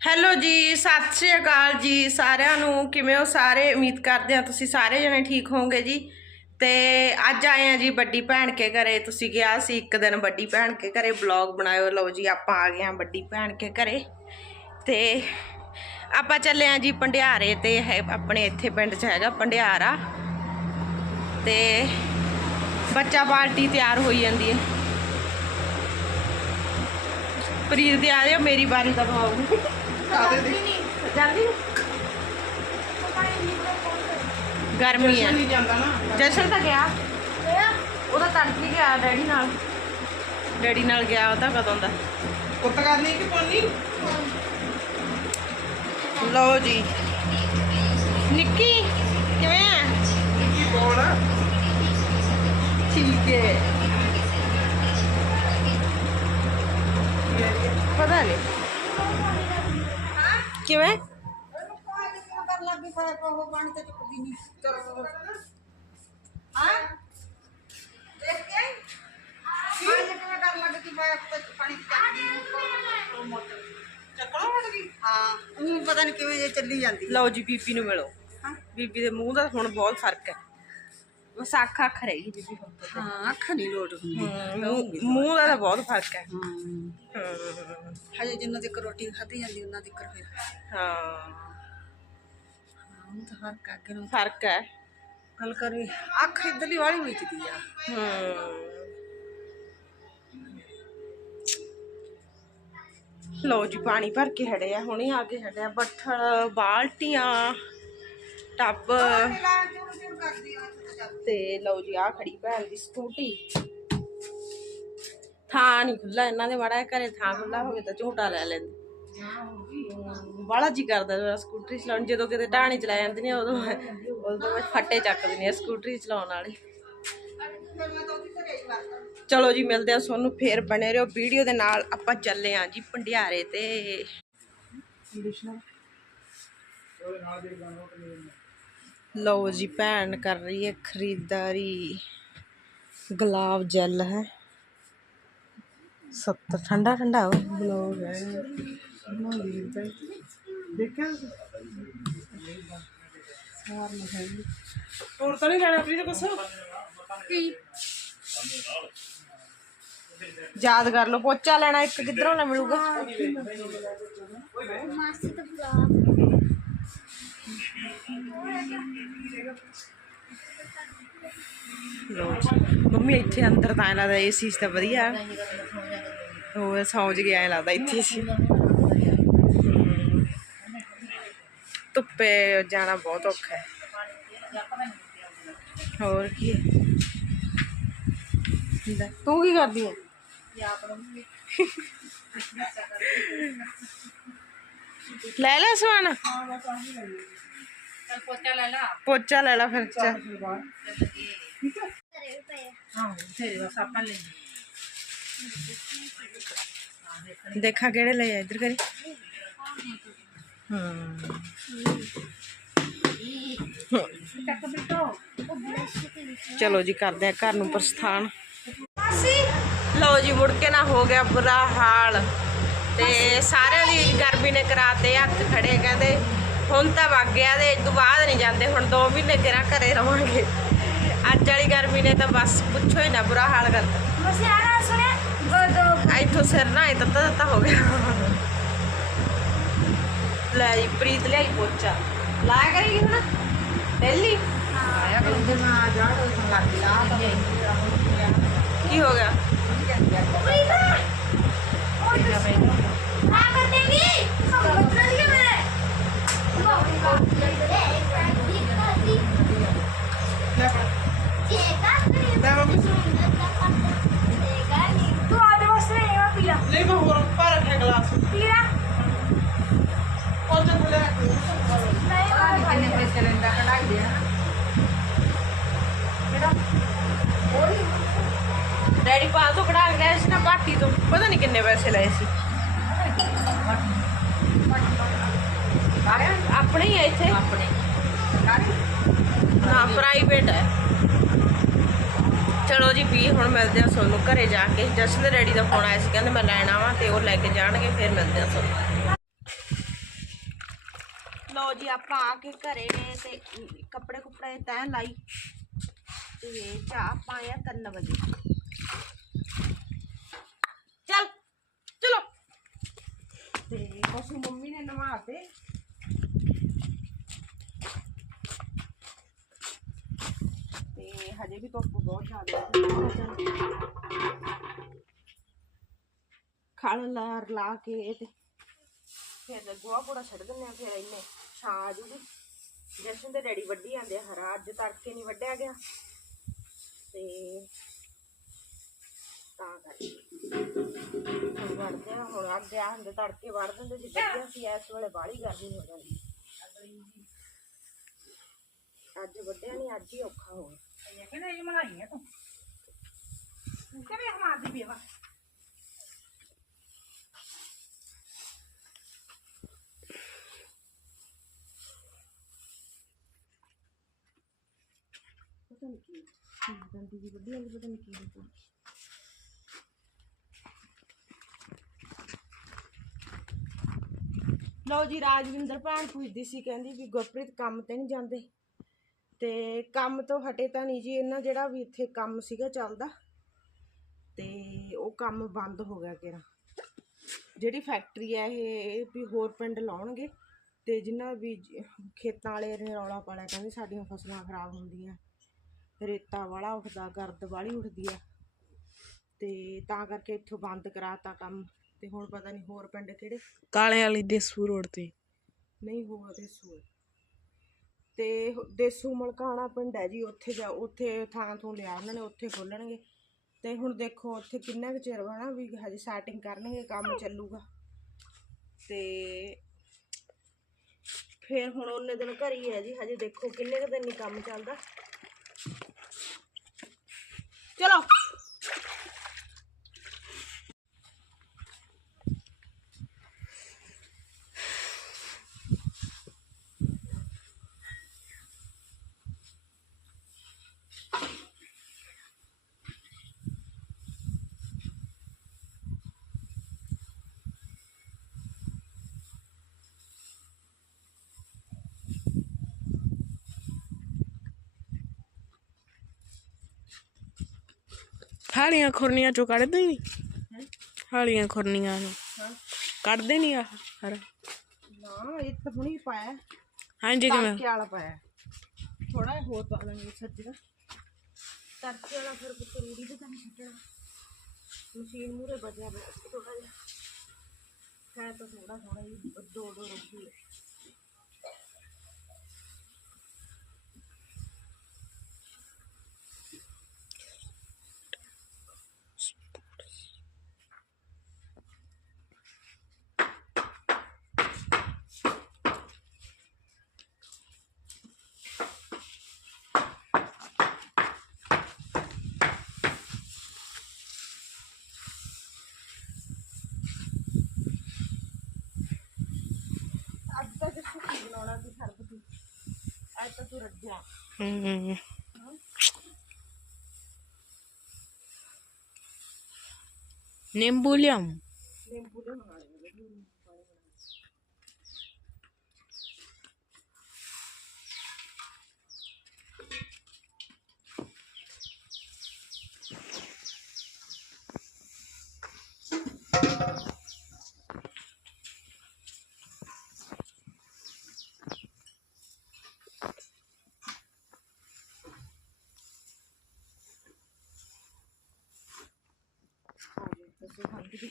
Hello ਜੀ, ਸਤਿ ਸ਼੍ਰੀ ਅਕਾਲ ਜੀ ਸਾਰਿਆਂ ਨੂੰ। ਕਿਵੇਂ ਹੋ ਸਾਰੇ? ਉਮੀਦ ਕਰਦੇ ਹਾਂ ਤੁਸੀਂ ਸਾਰੇ ਜਣੇ ਠੀਕ ਹੋਵੋਗੇ ਜੀ। ਤੇ ਅੱਜ ਆਏ ਆ ਜੀ ਵੱਡੀ ਭੈਣ ਕੇ ਘਰੇ। ਤੁਸੀਂ ਗਿਆ ਸੀ ਇੱਕ ਦਿਨ ਵੱਡੀ ਭੈਣ ਕੇ ਘਰੇ ਵਲੌਗ ਬਣਾਇਓ। ਲਓ ਜੀ, ਆਪਾਂ ਆ ਗਏ ਆ ਵੱਡੀ ਭੈਣ ਕੇ ਘਰੇ। ਤੇ ਆਪਾਂ ਚੱਲੇ ਆ ਜੀ ਪੰਡਿਆਰੇ ਤੇ ਹੈ ਆਪਣੇ ਇੱਥੇ ਪਿੰਡ 'ਚ ਹੈਗਾ ਪੰਡਿਆਰਾ ਤੇ ਬੱਚਾ ਪਾਰਟੀ ਤਿਆਰ ਹੋਈ ਜਾਂਦੀ ਹੈ। ਪ੍ਰੀਤ ਦੇ ਆ ਜਾਓ ਮੇਰੀ ਵਾਰੀ ਕਦੋਂ ਆਊਗੀ ਜਲਦੀ ਗਰਮੀ ਹੈ ਨਹੀਂ ਜਾਂਦਾ ਨਾ। ਜਸ਼ਨ ਤਾਂ ਗਿਆ। ਉਹਦਾ ਤੜਕੀ ਗਿਆ ਡੈਡੀ ਨਾਲ। ਡੈਡੀ ਨਾਲ ਗਿਆ ਉਹ ਤਾਂ ਕਦੋਂ ਦਾ? ਕੁੱਤ ਕਰਨੀ ਕਿ ਪੋਨੀ? ਲਓ ਜੀ। ਨਿੱਕੀ ਕਿਵੇਂ ਆ? ਕੀ ਕੋਲ ਠੀਕ ਹੈ ਪਤਾ ਨਹੀਂ ਕਿਵੇਂ? ਕਰ ਲੱਗੀ ਫਾਇਰ ਕੋ ਪਾਣੀ ਤੇ ਚੁੱਕਦੀ ਨਹੀਂ ਚਲੋ ਹਾਂ। ਦੇਖ ਕੇ ਪਾਣੀ ਕਿਵੇਂ ਕਰ ਲੱਗੀ ਫਾਇਰ ਤੇ ਪਾਣੀ ਚੱਕਦੀ ਨਹੀਂ ਚੱਕਣਾ ਉੱਡ ਗਈ ਹਾਂ ਉਹ ਪਤਾ ਨਹੀਂ ਕਿਵੇਂ ਜੇ ਚੱਲੀ ਜਾਂਦੀ ਲਓ ਜੀ ਬੀਬੀ ਨੂੰ ਮਿਲੋ। ਹਾਂ। ਬੀਬੀ ਦੇ ਮੂੰਹ ਦਾ ਹੁਣ ਬਹੁਤ ਫ਼ਰਕ ਹੈ। ਵਸਾਖਾ ਅੱਖ ਰਹੇਗੀ ਬੀਬੀ ਹੁਣ ਤਾਂ। ਹਾਂ ਅੱਖ ਨਹੀਂ ਲੋਟ ਹੁੰਦੀ ਹਮ, ਮੂੰਹ ਮੂੰਹ ਦਾ ਤਾਂ ਬਹੁਤ ਫ਼ਰਕ ਹੈ ਹਾਂ ਹਮ, ਹਜੇ ਜਿੰਨਾ ਤੱਕ ਰੋਟੀ ਖਾਧੀ ਜਾਂਦੀ ਉਹਨਾਂ ਤੱਕ ਫਿਰ ਹਾਂ ਹੁਣ ਤਾਂ ਫ਼ਰਕ ਆ ਅੱਗੇ ਨੂੰ ਫ਼ਰਕ ਹੈ ਗੱਲ ਕਰੇ ਅੱਖ ਇਧਰਲੀ ਵਾਲੀ ਵਿਚਦੀ ਆ ਹਮ ਲਓ ਜੀ ਪਾਣੀ ਭਰ ਕੇ ਹੜੇ ਆ ਹੁਣੇ ਆ ਕੇ ਹਟਿਆ ਬੱਠਲ ਬਾਲਟੀਆਂ ਟੱਬ। ਤੇ ਲਓ ਜੀ ਆ ਖੜੀ ਭੈਣ ਦੀ ਸਕੂਟੀ। ਥਾਂ ਨਹੀਂ ਖੁੱਲਾ ਇਹਨਾਂ ਦੇ ਮਾੜਾ ਘਰੇ ਥਾਂ ਖੁੱਲਾ ਹੋਵੇ ਤਾਂ ਝੂਟਾ ਲੈ ਲੈਂਦੇ। ਬਾਲਾ ਜੀ ਕਰਦਾ ਮੇਰਾ ਸਕੂਟਰੀ ਚਲਾਉਣ, ਜਦੋਂ ਕਿਤੇ ਢਾਣੀ ਚਲਾ ਜਾਂਦੀ ਨੇ, ਉਦੋਂ ਉਦੋਂ ਮੈਂ ਫੱਟੇ ਚੱਕ ਦਿੰਦੀ ਆ ਸਕੂਟਰੀ ਚਲਾਉਣ ਵਾਲੇ। ਚਲੋ ਜੀ, ਮਿਲਦੇ ਆ ਤੁਹਾਨੂੰ ਫੇਰ ਬਣੇ ਰਹੋ। ਵੀਡੀਓ ਦੇ ਨਾਲ ਆਪਾਂ ਚੱਲੇ ਆ ਜੀ ਭੰਡਿਆਰੇ ਤੇ। ਲਓ ਜੀ ਭੈਣ ਕਰ ਰਹੀ ਹੈ ਖਰੀਦਦਾਰੀ ਗੁਲਾਬ ਜੈਲ ਹੈ ਸੱਤ ਠੰਡਾ ਠੰਡਾ ਹੋ ਬਲੌਗ ਹੈ ਦੇਖਿਆ ਹੋਰ ਤਾਂ ਨਹੀਂ ਲੈਣਾ ਪ੍ਰੀਤ ਕੁਛ ਯਾਦ ਕਰ ਲਓ ਪੋਚਾ ਲੈਣਾ ਇੱਕ ਮੰਮੀ ਇੱਥੇ ਅੰਦਰ ਤਾਂ ਐਂ ਲੱਗਦਾ ਏਸੀ ਤਾਂ ਵਧੀਆ। ਉਹ ਸੌਂਜ ਗਿਆ ਐਂ ਲੱਗਦਾ ਇੱਥੇ ਸੀ ਧੁੱਪੇ ਜਾਣਾ ਬਹੁਤ ਔਖਾ ਹੈ। ਹੋਰ ਕੀ ਹੈ? ਤੂੰ ਕੀ ਕਰਦੀ ਹੈ? ਲੈ ਲੈ ਸਮਾਨ। ਪੋਚਾ ਲੈ ਲਾ। ਪੋਚਾ ਲੈ ਲੈ ਫਿਰ ਚੱਲ। ਹਾਂ? ਤੇਰੇ ਬਸ ਆਪਾਂ ਲੈ ਦੇਖਾਂ ਕਿਹੜੇ ਲਏ ਇੱਧਰ ਕਰੀ। ਚਲੋ ਜੀ ਕਰਦੇ ਆ ਘਰ ਨੂੰ ਪ੍ਰਸਥਾਨ। ਲਓ ਜੀ ਮੁੜ ਕੇ ਨਾ ਹੋ ਗਿਆ ਬੁਰਾ ਹਾਲ। ਤੇ ਸਾਰਿਆਂ ਦੀ ਗਰਮੀ ਨੇ ਕਰਾਤੇ ਹੱਥ ਖੜੇ ਕਹਿੰਦੇ ਹੁਣ ਤਾਂ ਵਗ ਗਿਆ ਤੇ ਇਸ ਤੋਂ ਬਾਅਦ ਨਹੀਂ ਜਾਂਦੇ ਹੁਣ 2 ਮਹੀਨੇ ਕਿਹੜਾ ਘਰੇ ਰਵਾਂਗੇ। ਅੱਜ ਵਾਲੀ ਗਰਮੀ ਨੇ ਤਾਂ ਬਸ ਪੁੱਛੋ ਹੀ ਨਾ ਬੁਰਾ ਹਾਲ ਕਰਤਾ ਇੱਥੋਂ ਸਿਰ ਨਾ ਇਹ ਤੱਤਾ ਤੱਤਾ ਹੋ ਗਿਆ। ਲੈ ਜੀ ਪ੍ਰੀਤ ਲਿਆਈ ਪੋਚਾ। ਲਾਇਆ ਕਰੇਗੀ ਹੁਣ? ਡੇਲੀ? ਆਇਆ ਕਰ ਉਹਦੇ ਨਾਲ ਜਾੜ ਉਹ ਲੱਗ ਗਿਆ। ਕੀ ਹੋ ਗਿਆ? ਲੈ ਫੜ ਲੈ ਬਾਬੂ ਲੈ ਮੈਂ ਹੋਰ ਉੱਪਰ ਰੱਖਿਆ ਗਲਾਸ ਉਹ ਤੇ ਲੈ ਕਿੰਨੇ ਪੈਸੇ ਲੈਂਦਾ ਕਢਾਈ ਦੇ ਡੈਡੀ ਪਾ ਤੋਂ ਕਢਾ ਕੇ ਲਿਆਏ ਸੀ ਬਾਟੀ ਤੋਂ। ਪਤਾ ਨਹੀਂ ਕਿੰਨੇ ਪੈਸੇ ਲਏ ਸੀ। ਆਪਣੇ ਹੀ ਆ ਇੱਥੇ? ਆਪਣੇ। ਹਾਂ ਪ੍ਰਾਈਵੇਟ ਹੈ ਚਲੋ ਜੀ ਵੀ ਹੁਣ ਮਿਲਦੇ ਆ ਤੁਹਾਨੂੰ ਘਰੇ ਜਾ ਕੇ। ਜਸ਼ਨ ਦੇ ਡੈਡੀ ਦਾ ਫੋਨ ਆਇਆ ਸੀ ਕਹਿੰਦੇ ਮੈਂ ਲੈਣ ਆਵਾਂ ਤੇ ਉਹ ਲੈ ਕੇ ਜਾਣਗੇ ਫਿਰ ਮਿਲਦੇ ਆ ਤੁਹਾਨੂੰ ਲੋ ਜੀ ਆਪਾਂ ਆ ਕੇ ਘਰੇ ਤੇ ਕੱਪੜੇ ਕੁੱਪੜੇ ਤੈਅ ਲਾਈ। ਤੇ ਚਾਹ ਪਾਇਆ 3 ਵਜੇ। ਚਲੋ। ਤੇ ਕੁਛ ਮੰਮੀ ਨੇ ਨਵਾਤੇ। ਤੇ ਹਜੇ ਵੀ ਧੁੱਪ ਬਹੁਤ ਜ਼ਿਆਦਾ ਖਲ ਲਾਰ ਲਾ ਕੇ ਤੇ ਫਿਰ ਗੋਹਾ ਕੂੜਾ ਛੱਡ ਦਿੰਦੇ ਆ ਫਿਰ ਇੰਨੇ ਛਾਂ ਆ ਜੂਗੀ ਜਸ਼ਨ ਦੇ ਡੈਡੀ ਵੱਢੀ ਜਾਂਦੇ ਹਰਾ ਅੱਜ ਤੜਕੇ ਨਹੀਂ ਵੱਢਿਆ ਗਿਆ। ਤੇ ਤਾਂ ਕਰਕੇ। ਹੁਣ ਵੜਦੇ ਆ, ਹੁਣ ਅੱਗੇ ਆ ਹੁੰਦੇ ਤੜਕੇ ਵੜ ਦਿੰਦੇ ਸੀ ਵੱਢਿਆ ਸੀ ਇਸ ਵੇਲੇ ਬਾਹਲੀ ਗਰਮੀ ਹੋ ਜਾਂਦੀ। ਅੱਜ ਵੱਢਿਆ ਨਹੀਂ ਅੱਜ ਹੀ ਔਖਾ ਹੋ ਗਿਆ। ਕਹਿੰਦਾ ਇਹ ਮਲਾਈ ਹੈ ਤੂੰ ਕਿਵੇਂ ਹਮਾਦੀ ਬੇਵਾ ਪਤਾ ਨਹੀਂ ਕੀ ਕੀ ਦੰਦੀ ਦੀ ਵੱਡੀ ਵਾਲੀ ਪਤਾ ਨਹੀਂ ਕੀ ਹੋ ਲਓ ਜੀ, ਰਾਜਵਿੰਦਰ ਭੈਣ ਪੁੱਛਦੀ ਸੀ, ਕਹਿੰਦੀ ਵੀ ਗੁਰਪ੍ਰੀਤ ਕੰਮ ਤੇ ਨਹੀਂ ਜਾਂਦੇ। ਤੇ ਕੰਮ ਤੋਂ ਹਟੇ ਤਾਂ ਨਹੀਂ ਜੀ, ਇਹਨਾਂ ਜਿਹੜਾ ਵੀ ਇੱਥੇ ਕੰਮ ਸੀਗਾ ਚੱਲਦਾ, ਤੇ ਉਹ ਕੰਮ ਬੰਦ ਹੋ ਗਿਆ ਕਿਰਾ ਜਿਹੜੀ ਫੈਕਟਰੀ ਹੈ ਇਹ ਵੀ ਹੋਰ ਪਿੰਡ ਲਾਉਣਗੇ, ਤੇ ਜਿਨ੍ਹਾਂ ਵੀ ਖੇਤਾਂ ਵਾਲੇ ਨੇ ਰੌਲਾ ਪਾਲਿਆ ਕਹਿੰਦੇ ਸਾਡੀਆਂ ਫਸਲਾਂ ਖਰਾਬ ਹੁੰਦੀਆਂ। ਰੇਤਾ ਵਾਲਾ ਉੱਠਦਾ, ਗਰਦ ਵਾਲੀ ਉੱਠਦੀ ਆ। ਤੇ ਤਾਂ ਕਰਕੇ ਇੱਥੋਂ ਬੰਦ ਕਰਾਤਾ ਕੰਮ। ਤੇ ਹੁਣ ਪਤਾ ਨਹੀਂ ਹੋਰ ਪਿੰਡ ਕਿਹੜੇ? ਕਾਲੇ ਵਾਲੀ ਦੇਸੂ ਰੋਡ ਤੇ। ਨਹੀਂ ਹੋਗਾ ਦੇਸੂ ਹੈ। ਤੇ ਹੋ- ਦੇਸੂ ਮਲਕਾਣਾ ਪਿੰਡ ਹੈ ਜੀ ਉੱਥੇ ਜਾ ਉੱਥੇ ਥਾਂ ਤੋਂ ਲਿਆ ਉਹਨਾਂ ਨੇ ਉੱਥੇ ਖੋਲਣਗੇ। ਤੇ ਹੁਣ ਦੇਖੋ ਉੱਥੇ ਕਿੰਨਾ ਕੁ ਚਿਰ ਬਣਾ ਵੀ ਹਜੇ ਸੈਟਿੰਗ ਕਰਨਗੇ ਕੰਮ ਚੱਲੂਗਾ। ਤੇ ਫਿਰ ਹੁਣ ਉਹਨੇ ਦਿਨ ਘਰ ਹੀ ਹੈ ਜੀ ਹਜੇ ਦੇਖੋ ਕਿੰਨੇ ਕੁ ਦਿਨ ਨਹੀਂ ਕੰਮ ਚੱਲਦਾ। ਚਲੋ। ਹਾਲੀਆਂ ਖੁਰਨੀਆਂ ਚੋਂ ਕੱਢਦੇ ਨਹੀਂ ਹਾਲੀਆਂ ਖੁਰਨੀਆਂ ਨੂੰ ਕੱਢਦੇ ਨਹੀਂ ਆ ਹਰ ਨਾ ਇਹ ਤਾਂ ਹੁਣੀ ਪਾਇਆ ਹਾਂਜੀ ਕਿਵੇਂ ਤੜਕੇ ਵਾਲਾ ਪਾਇਆ ਥੋੜਾ ਜਿਹਾ ਹੋਰ ਪਾ ਦਾਂਗੇ ਸੱਜਣਾ ਤੜਕੇ ਵਾਲਾ ਫਿਰ ਕਿਤੇ ਰੂੜੀ ਤੇ ਤਾਂ ਨਹੀਂ ਛੱਡਣਾ ਮਸ਼ੀਨ ਮੂਰੇ ਬਚਿਆ ਬਸ ਥੋੜਾ ਜਿਹਾ ਹੈ ਤਾਂ ਥੋੜਾ ਥੋੜਾ ਹੀ ਦੋ ਦੋ ਰੱਖੀ ਅੱਜ ਤਾਂ ਜਿੱਥੇ ਕੀ ਬਣਾਉਣਾ ਸੀ ਸਰਬਤੀ ਅੱਜ ਤਾਂ ਤੂੰ ਰੱਜਿਆ। ਹੂੰ। ਨਿੰਬੂ ਲਿਆਉਂ? ਨਿੰਬੂ ਦੇ ਬਣਾ ਲੈਂਦੇ ਤੁਸੀਂ ਖਾਂਦੇ ਜੀ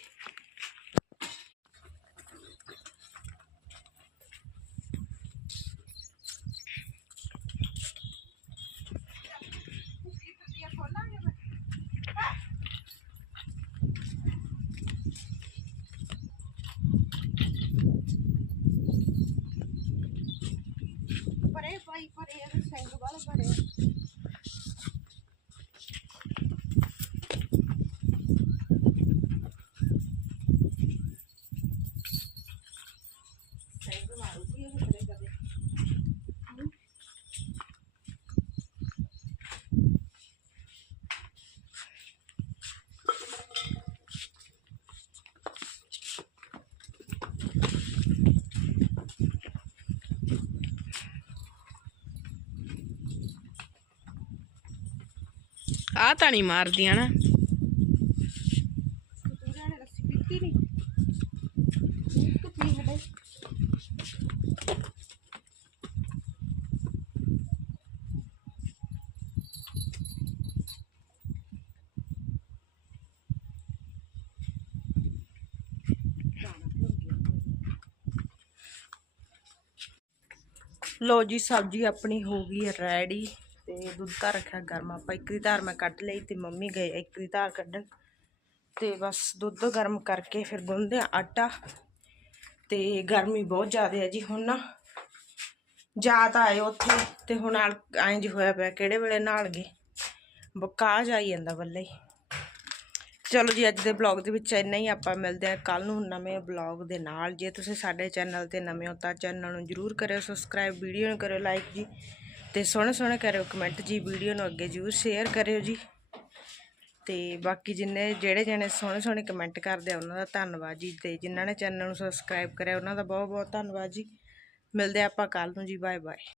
ਪਰੇ ਪਾਈ ਪਰੇ ਇਹ ਸਿੰਘ ਵਾਲੇ ਪਰੇ ਸਿੰਘ ਮਾਰੂਗੀ ਇਹ ਕਦੇ ਕਦੇ ਚਾਹ ਤਾਂ ਨਹੀਂ ਮਾਰਦੀਆਂ ਨਾ। ਤੂੰ ਜਾਣੇ ਰੱਸੀ ਪੀਤੀ ਨਹੀਂ ਤੂੰ ਪੀ ਹਟੇ ਦੁੱਧ ਤਾਂ ਰੱਖਿਆ ਗਰਮ, ਆਪਾਂ ਇੱਕ ਦੀ ਧਾਰ ਮੈਂ ਕੱਢ ਲਈ ਤੇ ਮੰਮੀ ਗਏ ਇੱਕ ਦੀ ਧਾਰ ਕੱਢਣ। ਤੇ ਬਸ ਦੁੱਧ ਗਰਮ ਕਰਕੇ ਫਿਰ ਗੁੰਨਦੇ ਆ ਆਟਾ। ਤੇ ਗਰਮੀ ਬਹੁਤ ਜ਼ਿਆਦਾ ਹੈ ਜੀ ਹੁਣ ਨਾ। ਜਾ ਤਾਂ ਆਏ ਉੱਥੇ ਤੇ ਹੁਣ ਐਂ ਜੀ ਹੋਇਆ ਪਿਆ, ਕਿਹੜੇ ਵੇਲੇ ਨਾਲ ਗਏ? ਬਕਾ ਜਾਈ ਜਾਂਦਾ ਬੱਲੇ ਚਲੋ ਜੀ, ਅੱਜ ਦੇ ਬਲੌਗ ਦੇ ਵਿੱਚ ਇੰਨਾ ਹੀ, ਆਪਾਂ ਮਿਲਦੇ ਹਾਂ ਕੱਲ ਨੂੰ ਨਵੇਂ ਬਲੌਗ ਦੇ ਨਾਲ। ਜੇ ਤੁਸੀਂ ਸਾਡੇ ਚੈਨਲ ਤੇ ਨਵੇਂ ਹੋ ਤਾਂ ਚੈਨਲ ਨੂੰ ਜਰੂਰ ਕਰਿਓ ਸਬਸਕ੍ਰਾਈਬ ਵੀਡੀਓ ਨੂੰ ਕਰਿਓ ਲਾਈਕ ਜੀ। ਤੇ ਸੋਹਣੇ ਸੋਹਣੇ ਕਰਿਓ ਕਮੈਂਟ ਜੀ, ਵੀਡੀਓ ਨੂੰ ਅੱਗੇ ਜਰੂਰ ਸ਼ੇਅਰ ਕਰਿਓ ਜੀ। ਤੇ ਬਾਕੀ ਜਿੰਨੇ ਜਿਹੜੇ ਜਣੇ ਸੋਹਣੇ ਸੋਹਣੇ ਕਮੈਂਟ ਕਰਦੇ ਆ, ਉਹਨਾਂ ਦਾ ਧੰਨਵਾਦ ਜੀ। ਤੇ ਜਿਨ੍ਹਾਂ ਨੇ ਚੈਨਲ ਨੂੰ ਸਬਸਕ੍ਰਾਈਬ ਕਰਿਆ, ਉਹਨਾਂ ਦਾ ਬਹੁਤ ਬਹੁਤ ਧੰਨਵਾਦ ਜੀ। ਮਿਲਦੇ ਆਪਾਂ ਕੱਲ ਨੂੰ ਜੀ ਬਾਏ ਬਾਏ